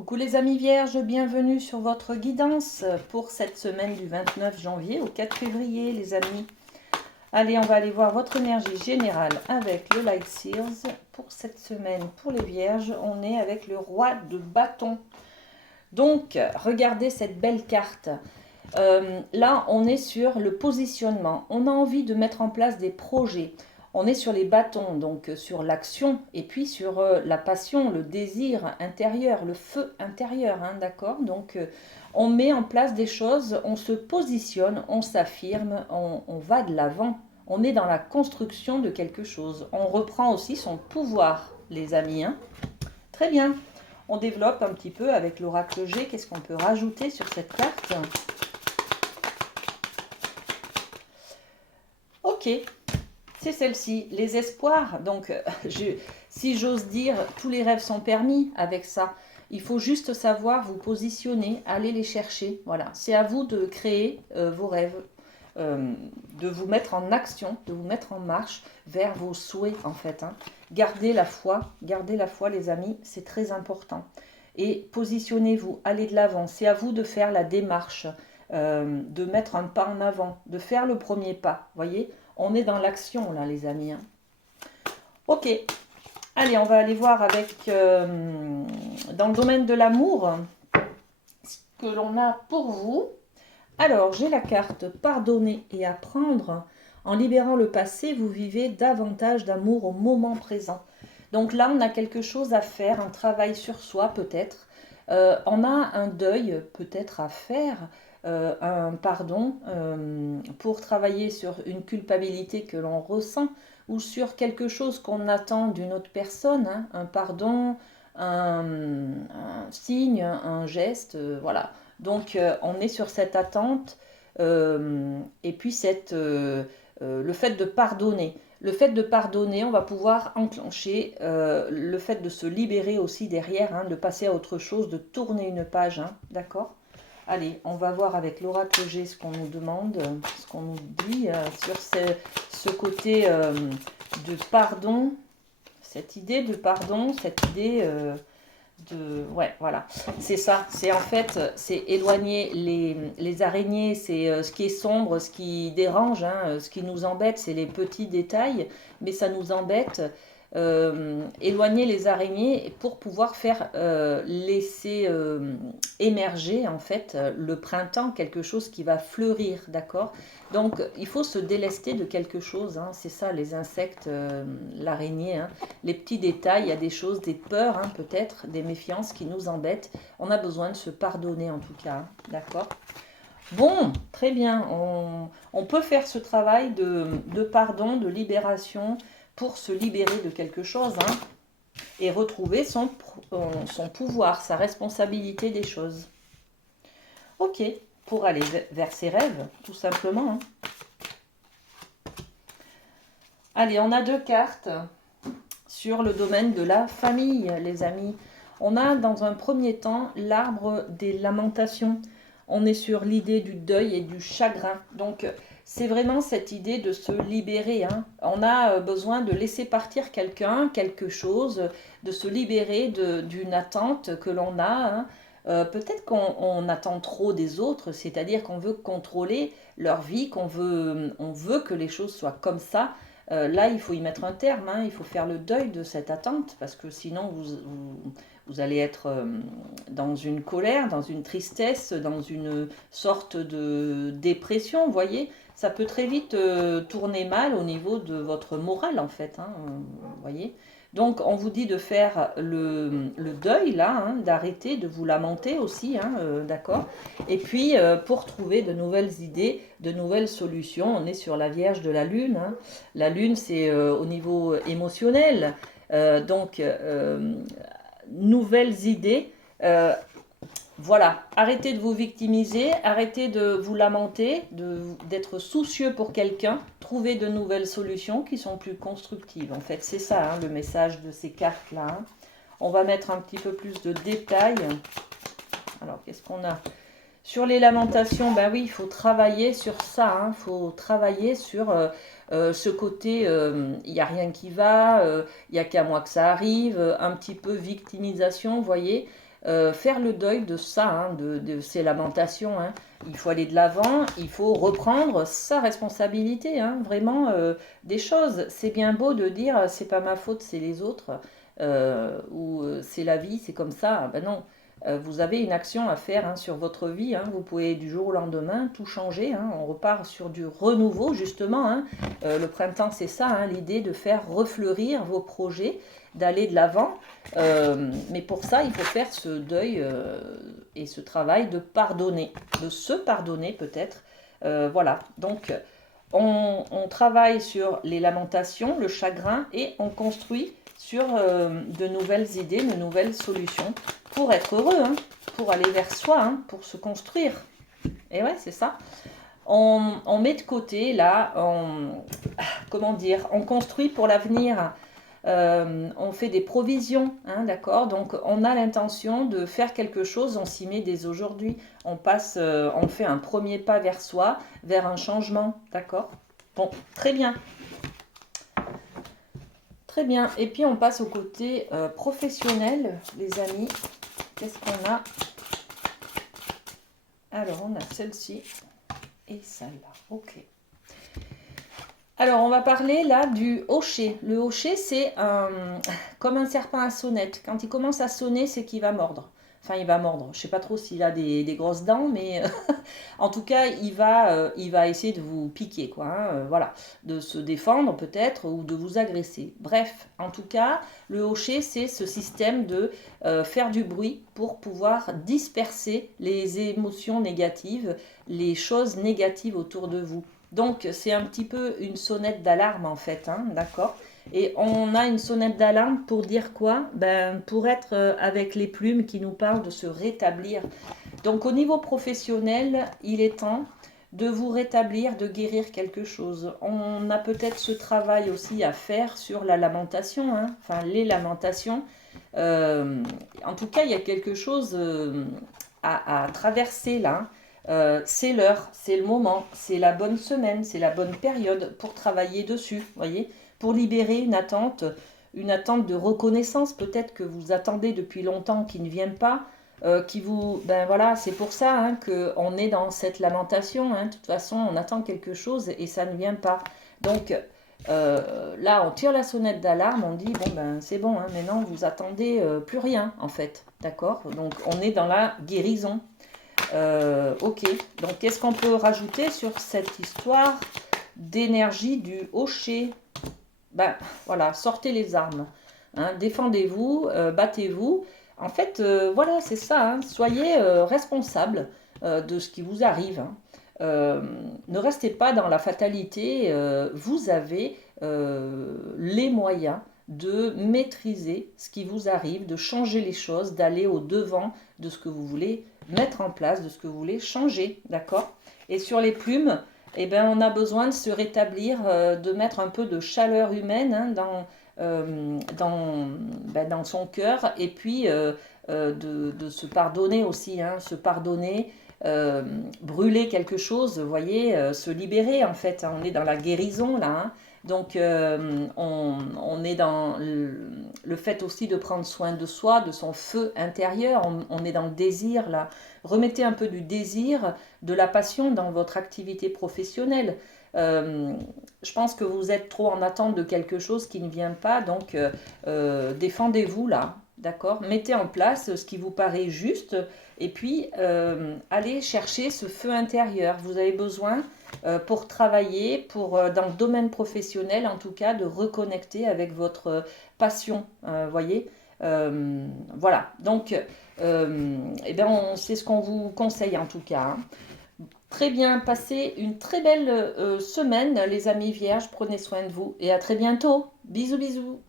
Coucou les amis vierges, bienvenue sur votre guidance pour cette semaine du 29 janvier au 4 février les amis. Allez, on va aller voir votre énergie générale avec le Light Seals. Pour cette semaine, pour les vierges, on est avec le roi de bâton. Donc, regardez cette belle carte. Là, on est sur le positionnement. On a envie de mettre en place des projets. On est sur les bâtons, donc sur l'action, et puis sur la passion, le désir intérieur, le feu intérieur, hein, d'accord. Donc, on met en place des choses, on se positionne, on s'affirme, on va de l'avant. On est dans la construction de quelque chose. On reprend aussi son pouvoir, les amis, hein. Très bien. On développe un petit peu avec l'oracle G. Qu'est-ce qu'on peut rajouter sur cette carte? Ok, c'est celle-ci, les espoirs. Donc, si j'ose dire, tous les rêves sont permis avec ça. Il faut juste savoir vous positionner, aller les chercher. Voilà, c'est à vous de créer vos rêves, de vous mettre en action, de vous mettre en marche vers vos souhaits en fait, hein. Gardez la foi les amis, c'est très important. Et positionnez-vous, allez de l'avant. C'est à vous de faire la démarche, de mettre un pas en avant, de faire le premier pas. Voyez, on est dans l'action là les amis, hein. Ok, allez, on va aller voir avec, dans le domaine de l'amour, ce que l'on a pour vous. Alors, j'ai la carte pardonner et apprendre. En libérant le passé, vous vivez davantage d'amour au moment présent. Donc là, on a quelque chose à faire, un travail sur soi peut-être. On a un deuil peut-être à faire, un pardon pour travailler sur une culpabilité que l'on ressent ou sur quelque chose qu'on attend d'une autre personne, hein, un pardon, un signe, un geste, voilà. Donc on est sur cette attente et puis le fait de pardonner. Le fait de pardonner, on va pouvoir enclencher le fait de se libérer aussi derrière, hein, de passer à autre chose, de tourner une page, hein, d'accord? Allez, on va voir avec l'oracle G ce qu'on nous demande, ce qu'on nous dit sur ce côté de pardon, cette idée de pardon, cette idée ouais, voilà, c'est ça, c'est en fait, c'est éloigner les araignées, c'est ce qui est sombre, ce qui dérange, hein, ce qui nous embête, c'est les petits détails, mais ça nous embête. Éloigner les araignées pour pouvoir faire laisser émerger en fait le printemps, quelque chose qui va fleurir, d'accord? Donc il faut se délester de quelque chose, hein, c'est ça les insectes, l'araignée, hein, les petits détails, il y a des choses, des peurs hein, peut-être, des méfiances qui nous embêtent. On a besoin de se pardonner en tout cas, hein, d'accord? Bon, très bien, on peut faire ce travail de pardon, de libération pour se libérer de quelque chose, hein, et retrouver son pouvoir, sa responsabilité des choses. Ok, pour aller vers ses rêves, tout simplement, hein. Allez, on a deux cartes sur le domaine de la famille, les amis. On a dans un premier temps l'arbre des lamentations. On est sur l'idée du deuil et du chagrin. Donc, c'est vraiment cette idée de se libérer, hein. On a besoin de laisser partir quelqu'un, quelque chose, de se libérer d'une attente que l'on a, hein. Peut-être qu'on attend trop des autres, c'est-à-dire qu'on veut contrôler leur vie, on veut que les choses soient comme ça. Là, il faut y mettre un terme, hein, il faut faire le deuil de cette attente, parce que sinon vous allez être dans une colère, dans une tristesse, dans une sorte de dépression, vous voyez. Ça peut très vite tourner mal au niveau de votre morale, en fait, hein, vous voyez. Donc, on vous dit de faire le deuil, là, hein, d'arrêter de vous lamenter aussi, hein, d'accord. Et puis, pour trouver de nouvelles idées, de nouvelles solutions, on est sur la Vierge de la Lune, hein. La Lune, c'est au niveau émotionnel. Donc, nouvelles idées. Voilà, arrêtez de vous victimiser, arrêtez de vous lamenter, d'être soucieux pour quelqu'un, trouvez de nouvelles solutions qui sont plus constructives. En fait, c'est ça, hein, le message de ces cartes-là, hein. On va mettre un petit peu plus de détails. Alors, qu'est-ce qu'on a? Sur les lamentations, ben oui, il faut travailler sur ça, hein, il faut travailler sur ce côté, il n'y a rien qui va, il n'y a qu'à moi que ça arrive, un petit peu victimisation, vous voyez. faire le deuil de ça, hein, de ces lamentations. Hein. Il faut aller de l'avant, il faut reprendre sa responsabilité, hein, vraiment des choses. C'est bien beau de dire c'est pas ma faute, c'est les autres, ou c'est la vie, c'est comme ça. Ben non, vous avez une action à faire hein, sur votre vie. Hein. Vous pouvez du jour au lendemain tout changer. Hein. On repart sur du renouveau justement. Hein. Le printemps, c'est ça, hein, l'idée de faire refleurir vos projets, d'aller de l'avant. Mais pour ça, il faut faire ce deuil et ce travail de pardonner, de se pardonner peut-être. Voilà, donc on travaille sur les lamentations, le chagrin, et on construit sur de nouvelles idées, de nouvelles solutions pour être heureux, hein, pour aller vers soi, hein, pour se construire. Et ouais, c'est ça. On met de côté, là, comment dire, on construit pour l'avenir. On fait des provisions, hein, d'accord? Donc on a l'intention de faire quelque chose, on s'y met dès aujourd'hui. On passe, on fait un premier pas vers soi, vers un changement, d'accord? Bon, très bien. Très bien. Et puis on passe au côté professionnel, les amis. Qu'est-ce qu'on a? Alors on a celle-ci et celle-là. Ok. Alors, on va parler là du hocher. Le hocher, c'est comme un serpent à sonnette. Quand il commence à sonner, c'est qu'il va mordre. Enfin, il va mordre. Je ne sais pas trop s'il a des grosses dents, mais en tout cas, il va essayer de vous piquer, quoi. Hein, voilà, de se défendre peut-être ou de vous agresser. Bref, en tout cas, le hocher, c'est ce système de faire du bruit pour pouvoir disperser les émotions négatives, les choses négatives autour de vous. Donc, c'est un petit peu une sonnette d'alarme en fait, hein, d'accord? Et on a une sonnette d'alarme pour dire quoi? Ben, pour être avec les plumes qui nous parlent de se rétablir. Donc, au niveau professionnel, il est temps de vous rétablir, de guérir quelque chose. On a peut-être ce travail aussi à faire sur la lamentation, hein, enfin les lamentations. En tout cas, il y a quelque chose à traverser là. C'est l'heure, c'est le moment, c'est la bonne semaine, c'est la bonne période pour travailler dessus, voyez, pour libérer une attente de reconnaissance peut-être que vous attendez depuis longtemps qui ne vient pas, qui vous, ben voilà, c'est pour ça hein, qu'on est dans cette lamentation, hein, de toute façon on attend quelque chose et ça ne vient pas. Donc là on tire la sonnette d'alarme, on dit bon ben c'est bon, hein, maintenant vous attendez plus rien en fait, d'accord? Donc on est dans la guérison. Ok, donc qu'est-ce qu'on peut rajouter sur cette histoire d'énergie du hocher? Ben voilà, sortez les armes, hein, défendez-vous, battez-vous. En fait, voilà, c'est ça, hein, soyez responsable de ce qui vous arrive. Hein. Ne restez pas dans la fatalité, vous avez les moyens de maîtriser ce qui vous arrive, de changer les choses, d'aller au devant de ce que vous voulez mettre en place, de ce que vous voulez changer, d'accord? Et sur les plumes, eh ben, on a besoin de se rétablir, de mettre un peu de chaleur humaine hein, dans son cœur, et puis de se pardonner aussi, hein, se pardonner, brûler quelque chose, vous voyez, se libérer en fait, hein, on est dans la guérison là, hein. Donc on est dans le fait aussi de prendre soin de soi, de son feu intérieur, on est dans le désir là. Remettez un peu du désir, de la passion dans votre activité professionnelle. Je pense que vous êtes trop en attente de quelque chose qui ne vient pas, donc défendez-vous là, d'accord? Mettez en place ce qui vous paraît juste et puis allez chercher ce feu intérieur. Vous avez besoin pour travailler, dans le domaine professionnel en tout cas, de reconnecter avec votre passion, voyez. Voilà, donc eh bien, c'est ce qu'on vous conseille en tout cas. Hein. Très bien, passez une très belle semaine les amis vierges, prenez soin de vous et à très bientôt. Bisous bisous.